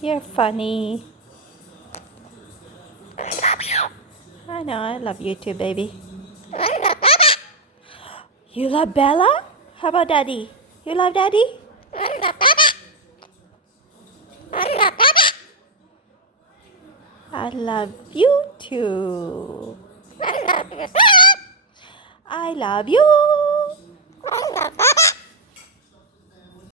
You're funny. I love you. I know, I love you too, baby. You love Bella? How about Daddy? You love Daddy? I love Baba. I love Baba. I love you too. I love you. I love you. I love Baba.